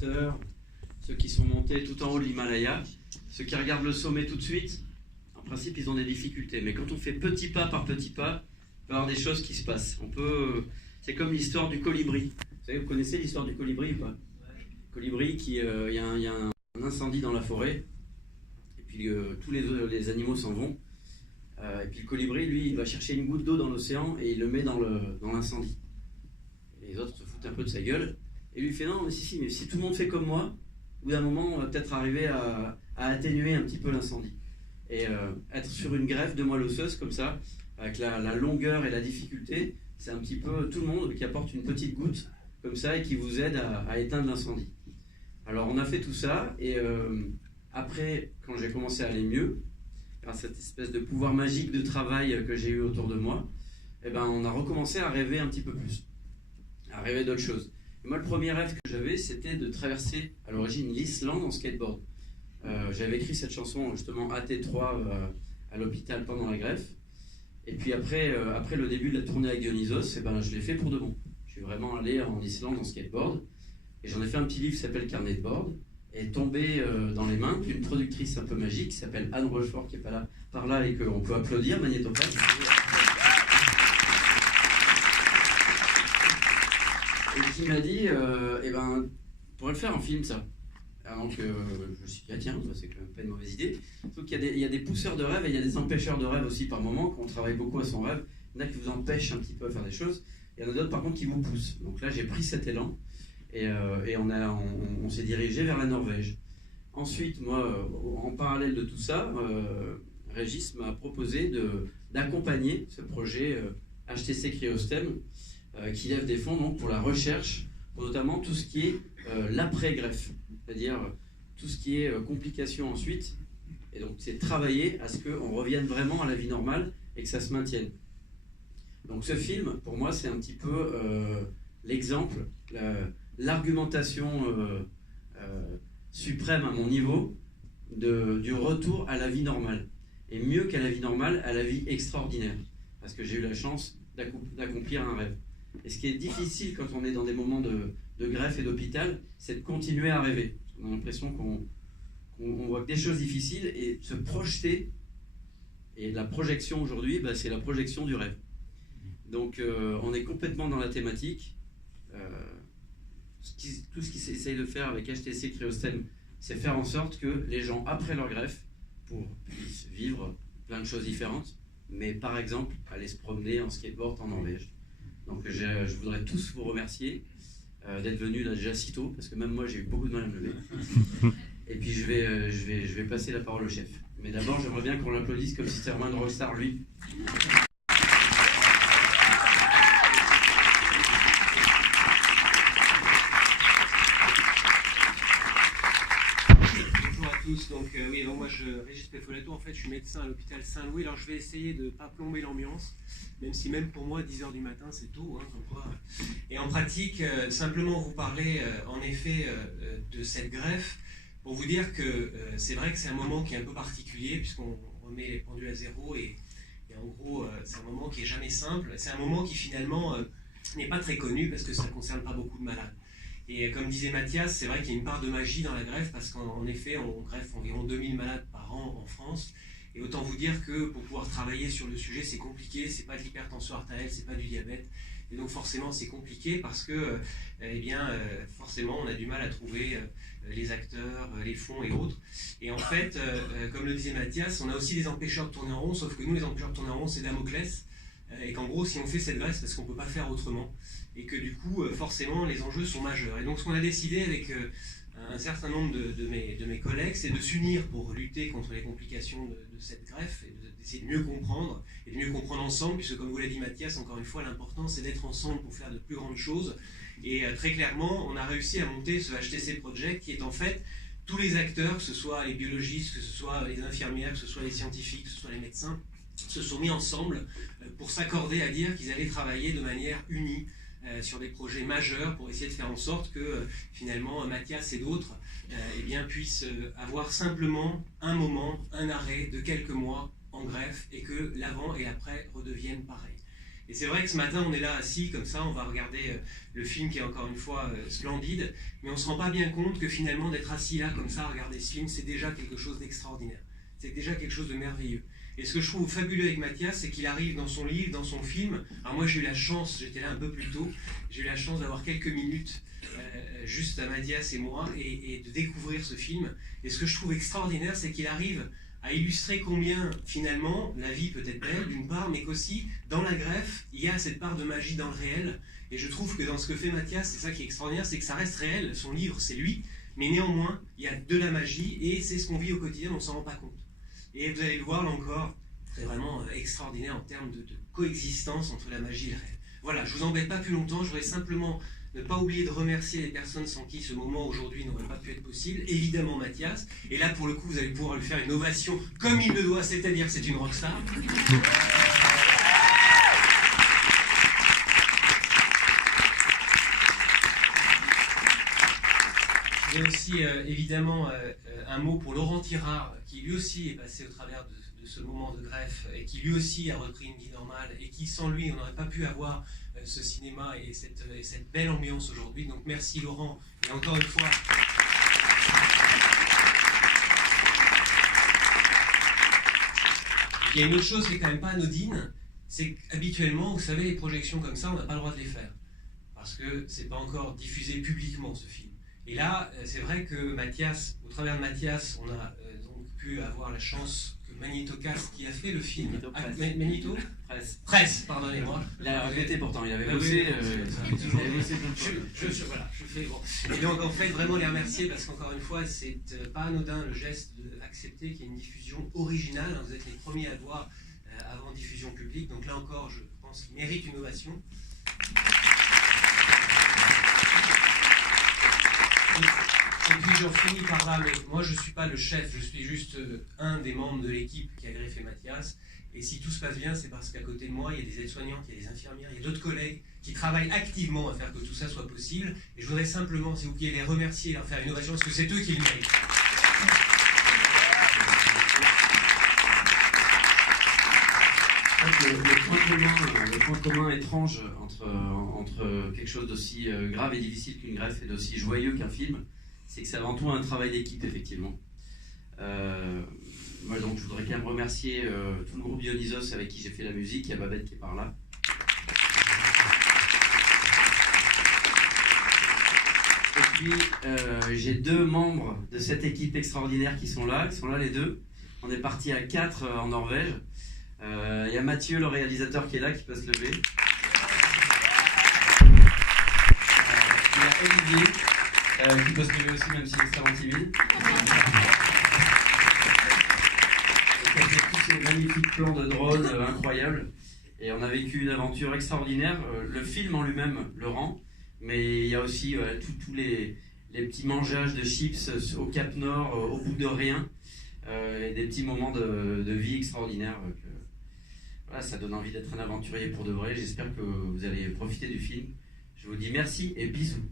ceux qui sont montés tout en haut de l'Himalaya, ceux qui regardent le sommet tout de suite, en principe, ils ont des difficultés. Mais quand on fait petit pas par petit pas, il peut y avoir des choses qui se passent. C'est comme l'histoire du colibri. Vous savez, vous connaissez l'histoire du colibri ou pas? Le colibri, il y a un incendie dans la forêt, et puis tous les animaux s'en vont. Et puis le colibri, lui, il va chercher une goutte d'eau dans l'océan et il le met dans l'incendie. Les autres se foutent un peu de sa gueule. Et lui il fait non, mais si tout le monde fait comme moi, au bout d'un moment, on va peut-être arriver à atténuer un petit peu l'incendie. Et être sur une greffe de moelle osseuse comme ça, avec la longueur et la difficulté, c'est un petit peu tout le monde qui apporte une petite goutte comme ça et qui vous aide à éteindre l'incendie. Alors on a fait tout ça et après, quand j'ai commencé à aller mieux, par cette espèce de pouvoir magique de travail que j'ai eu autour de moi, eh ben, on a recommencé à rêver un petit peu plus, à rêver d'autres choses. Et moi, le premier rêve que j'avais, c'était de traverser à l'origine l'Islande en skateboard. J'avais écrit cette chanson justement AT3 à l'hôpital pendant la greffe. Et puis après le début de la tournée avec Dionysos, eh ben, je l'ai fait pour de bon. Je suis vraiment allé en Islande en skateboard. Et j'en ai fait un petit livre qui s'appelle Carnet de board. Est tombé dans les mains d'une productrice un peu magique qui s'appelle Anne Rochefort, qui est pas là, par là et qu'on peut applaudir, magnétophone. Et qui m'a dit, eh ben, on pourrait le faire en film ça. Donc je me suis dit, ah tiens, c'est quand même pas une mauvaise idée. Sauf qu'il y a des pousseurs de rêve et il y a des empêcheurs de rêve aussi par moment, quand on travaille beaucoup à son rêve. Il y en a qui vous empêchent un petit peu à faire des choses, il y en a d'autres par contre qui vous poussent. Donc là j'ai pris cet élan. Et on s'est dirigé vers la Norvège. Ensuite, moi, en parallèle de tout ça, Régis m'a proposé d'accompagner ce projet HTC Cryostem qui lève des fonds donc, pour la recherche, pour notamment tout ce qui est l'après-greffe, c'est-à-dire tout ce qui est complications ensuite. Et donc, c'est travailler à ce qu'on revienne vraiment à la vie normale et que ça se maintienne. Donc, ce film, pour moi, c'est un petit peu l'exemple, l'argumentation suprême à mon niveau du retour à la vie normale. Et mieux qu'à la vie normale, à la vie extraordinaire. Parce que j'ai eu la chance d'accomplir un rêve. Et ce qui est difficile quand on est dans des moments de greffe et d'hôpital, c'est de continuer à rêver. On a l'impression qu'on voit que des choses difficiles et se projeter. Et la projection aujourd'hui, bah, c'est la projection du rêve. Donc on est complètement dans la thématique. Tout ce qu'ils essayent de faire avec HTC Cryostem, c'est faire en sorte que les gens, après leur greffe, puissent vivre plein de choses différentes, mais par exemple, aller se promener en skateboard en Norvège. Donc je voudrais tous vous remercier d'être venus là déjà si tôt, parce que même moi j'ai eu beaucoup de mal à me lever. Et puis je vais passer la parole au chef. Mais d'abord, j'aimerais bien qu'on l'applaudisse comme si c'était vraiment une rockstar, lui. Donc oui, donc moi Régis Peffoletto, en fait je suis médecin à l'hôpital Saint-Louis. Alors je vais essayer de ne pas plomber l'ambiance, même pour moi 10h du matin c'est tôt, hein, comme quoi. Et en pratique, simplement vous parler en effet de cette greffe, pour vous dire que c'est vrai que c'est un moment qui est un peu particulier, puisqu'on remet les pendules à zéro, et en gros c'est un moment qui est jamais simple, c'est un moment qui finalement n'est pas très connu, parce que ça ne concerne pas beaucoup de malades. Et comme disait Mathias, c'est vrai qu'il y a une part de magie dans la greffe, parce qu'en effet, on greffe environ 2000 malades par an en France. Et autant vous dire que pour pouvoir travailler sur le sujet, c'est compliqué, c'est pas de l'hypertension artérielle, c'est pas du diabète. Et donc forcément, c'est compliqué parce que, forcément, on a du mal à trouver les acteurs, les fonds et autres. Et en fait, comme le disait Mathias, on a aussi des empêcheurs de tourner en rond, sauf que nous, les empêcheurs de tourner en rond, c'est Damoclès. Et qu'en gros, si on fait cette greffe, c'est parce qu'on ne peut pas faire autrement. Et que du coup, forcément, les enjeux sont majeurs. Et donc, ce qu'on a décidé avec un certain nombre de mes collègues, c'est de s'unir pour lutter contre les complications de cette greffe et d'essayer de mieux comprendre, et de mieux comprendre ensemble, puisque comme vous l'a dit Mathias, encore une fois, l'important, c'est d'être ensemble pour faire de plus grandes choses. Et très clairement, on a réussi à monter ce HTC Project, qui est en fait tous les acteurs, que ce soit les biologistes, que ce soit les infirmières, que ce soit les scientifiques, que ce soit les médecins, se sont mis ensemble pour s'accorder à dire qu'ils allaient travailler de manière unie sur des projets majeurs pour essayer de faire en sorte que finalement Mathias et d'autres puissent avoir simplement un moment, un arrêt de quelques mois en greffe, et que l'avant et l'après redeviennent pareils. Et c'est vrai que ce matin, on est là assis comme ça, on va regarder le film qui est encore une fois splendide, mais on ne se rend pas bien compte que finalement d'être assis là comme ça, à regarder ce film, c'est déjà quelque chose d'extraordinaire. C'est déjà quelque chose de merveilleux. Et ce que je trouve fabuleux avec Mathias, c'est qu'il arrive dans son livre, dans son film. Alors moi j'ai eu la chance, j'étais là un peu plus tôt, j'ai eu la chance d'avoir quelques minutes juste à Mathias et moi et de découvrir ce film. Et ce que je trouve extraordinaire, c'est qu'il arrive à illustrer combien, finalement, la vie peut être belle, d'une part, mais qu'aussi, dans la greffe, il y a cette part de magie dans le réel. Et je trouve que dans ce que fait Mathias, c'est ça qui est extraordinaire, c'est que ça reste réel. Son livre, c'est lui, mais néanmoins, il y a de la magie, et c'est ce qu'on vit au quotidien, on ne s'en rend pas compte. Et vous allez le voir, là encore, c'est vraiment extraordinaire en termes de coexistence entre la magie et le réel. Voilà, je ne vous embête pas plus longtemps, je voudrais simplement ne pas oublier de remercier les personnes sans qui ce moment aujourd'hui n'aurait pas pu être possible. Évidemment Mathias, et là pour le coup vous allez pouvoir lui faire une ovation comme il le doit, c'est-à-dire c'est une rockstar. J'ai aussi évidemment un mot pour Laurent Tirard, qui lui aussi est passé au travers de ce moment de greffe, et qui lui aussi a repris une vie normale, et qui sans lui on n'aurait pas pu avoir ce cinéma et cette belle ambiance aujourd'hui. Donc merci Laurent, et encore une fois. Il y a une autre chose qui est quand même pas anodine, c'est qu'habituellement, vous savez, les projections comme ça, on n'a pas le droit de les faire, parce que c'est pas encore diffusé publiquement ce film. Et là, c'est vrai que Mathias, au travers de Mathias, on a donc pu avoir la chance que Magnétocast, qui a fait le film... Magnéto Presse, pardonnez-moi. Il a répété pourtant, il avait bossé... Voilà, je fais... Bon. Et donc, en fait, vraiment les remercier, parce qu'encore une fois, c'est pas anodin le geste d'accepter qu'il y ait une diffusion originale. Vous êtes les premiers à le voir avant diffusion publique. Donc là encore, je pense qu'il mérite une ovation. Et puis j'en finis par là, mais moi je ne suis pas le chef, je suis juste un des membres de l'équipe qui a greffé Mathias. Et si tout se passe bien, c'est parce qu'à côté de moi, il y a des aides-soignantes, il y a des infirmières, il y a d'autres collègues qui travaillent activement à faire que tout ça soit possible. Et je voudrais simplement, si vous pouviez les remercier et leur faire une ovation, parce que c'est eux qui le méritent. Le point commun étrange entre quelque chose d'aussi grave et difficile qu'une greffe et d'aussi joyeux qu'un film, c'est que c'est avant tout un travail d'équipe, effectivement. Moi, donc, je voudrais quand même remercier tout le groupe Dionysos avec qui j'ai fait la musique. Il y a Babette qui est par là. Et puis, j'ai deux membres de cette équipe extraordinaire qui sont là les deux. On est partis à 4 en Norvège. Il y a Mathieu, le réalisateur, qui est là, qui peut se lever. Il y a Olivier, qui peut se lever aussi, même s'il est extrêmement timide. Il y a tous ces magnifiques plans de drone incroyables. Et on a vécu une aventure extraordinaire. Le film en lui-même le rend, mais il y a aussi tous les petits mangeages de chips au Cap Nord, au bout de rien, et des petits moments de vie extraordinaires. Voilà, ça donne envie d'être un aventurier pour de vrai. J'espère que vous allez profiter du film. Je vous dis merci et bisous.